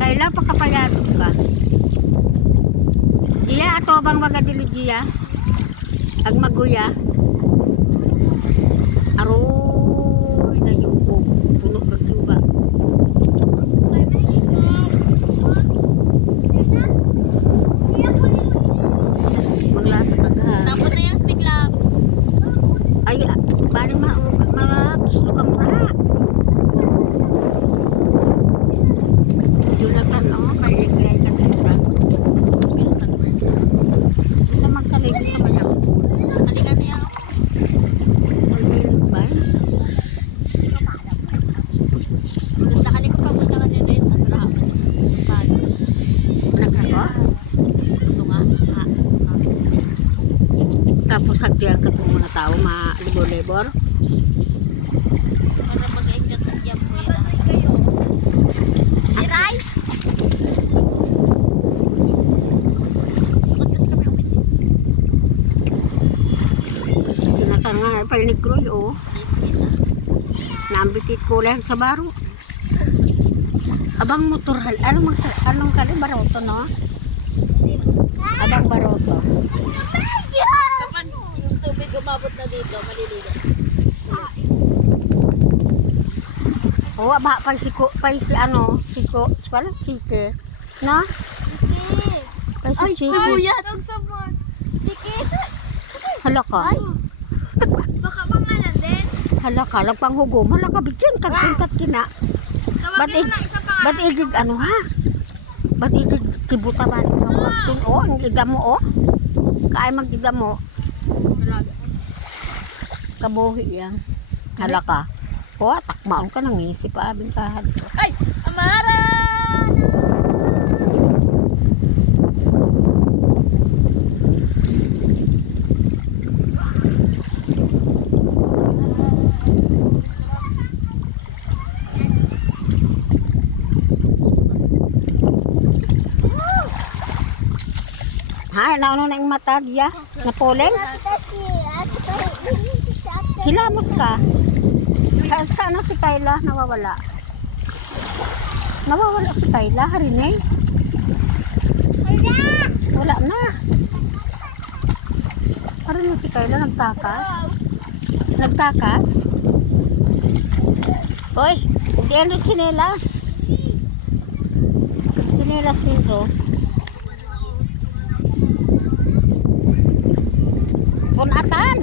Kaila pagkapayado ka. Dia ato bang magadili dia? Ag maguya. Aroy na yuko. Puno kag tuba. Maglasa kag ha. Tapos na yung stick lang. Ay, bali tuslo ka mura. Yun lang ka, no? Kaya gray ka din sa basta magkaligo sa mayaw. Halika niya. Mag-milk ba? Ganda ka ko papunta ka niya din. At rahaman. Paano? Anak ako? Gusto nga. Tapos hagdiyan ka itong mga tao, ma-libor-libor. Para mag-engat at yan po yun. Si Rai! Ba't kasi kami umiti? Tinatan nga, palinigroy, oh. Hindi mo kita. Naambitit ko lang sa baro. Abang motorhal. Anong kali? Baroto, no? Abang baroto. Kapan yung tubig umabot na dito, maliligo. Oo, ba, si ano, wala, chike. No? Pay si chike. Buyat! Nagsabon! Diki! Hala ka. Baka pangalan din. Hala ka, lagpanghugom. Hala ka, bigyan, kat kina. Ba't igig, ano ha? Ba't igig kibuta ba? Oh, ang iga mo, oh. Kaay mag-iga mo. Kabuhi yan. Hala ka. Oh, takmaon ka nang isip, bintahan. Ay! Amara! Ha, naano na yung mata diya? Napuleng? Hilamos ka? Sana si Kayla nawawala? Nawawala si Kayla, harinay? Wala na. Harinay si Kayla, nagtakas? Nagtakas? Hoy, hindi ano sinelas? Sinelas nito. Punatan.